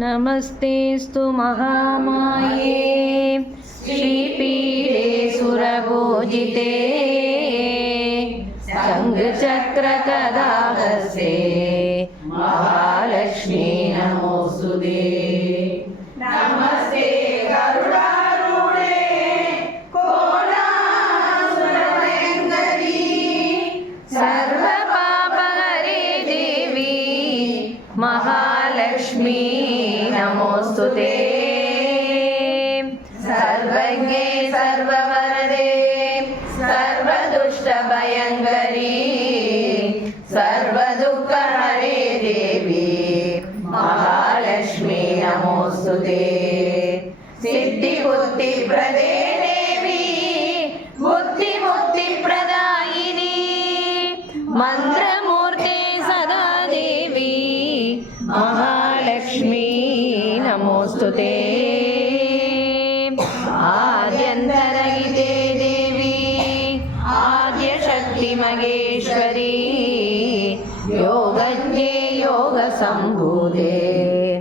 नमस्तेस्तु महामाये श्रीपीठे सुरपूजिते शङ्खचक्रगदाहस्ते महालक्ष्मी नमोऽस्तुते। नमस्ते गरुडारूढे कोलासुरभयङ्करी सर्वपापहरे देवी महालक्ष्मी नमोऽस्तुते। सर्वज्ञे सर्ववरदे सर्वदुष्टभयङ्करी सर्वदुःखहरे देवी महालक्ष्मी नमोऽस्तुते। सिद्धिबुद्धिप्रदे देवी बुद्धिमुक्तिप्रदायिनी मन्त्रमूर्ते सदा देवी महालक्ष्मी नमोऽस्तुते। आद्यन्तरहिते देवी आद्यशक्तिमहेश्वरी योगज्ञे योगसम्भूते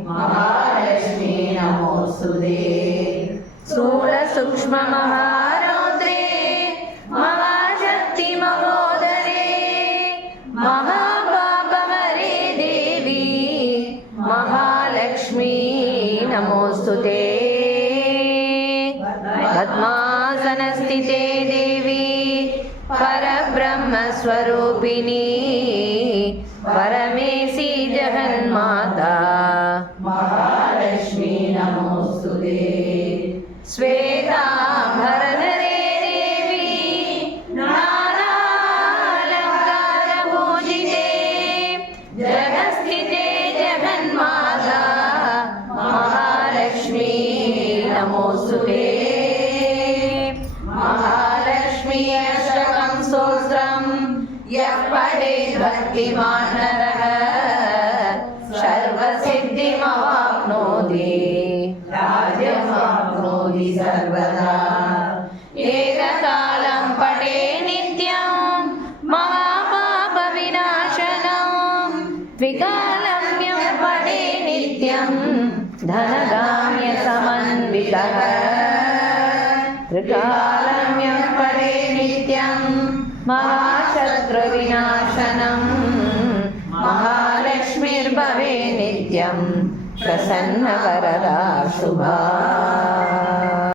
महालक्ष्मी नमोऽस्तुते। स्थूलसूक्ष्ममहारौद्रे महाशक्ति महोदरे महापापहरे देवी महालक्ष्मी नमोऽस्तुते। पद्मासनस्थिते देवी परब्रह्मस्वरूपिणी परमेशी जगन्माता महालक्ष्मी नमोऽस्तुते। श्वेताम्बरधरे देवी नानालङ्कारपूजिते जगत्स्थिते जगन्माता महालक्ष्मी नमोऽस्तुते। महालक्ष्मी अष्टकं स्तोत्रं यः पठेत् भक्तिमान् नरः सर्वसिद्धिमवाप्नोति राज्यमाप्नोति सर्वदा। एककालं पठे नित्यं महापापविनाशनं द्विकालं यः पठे नित्यं धनधान्यसमन्वितः त्रिकालं यः पठे नित्यं महाशत्रुविनाशनं महालक्ष्मीर्भवे नित्यं प्रसन्नवरदा शुभा।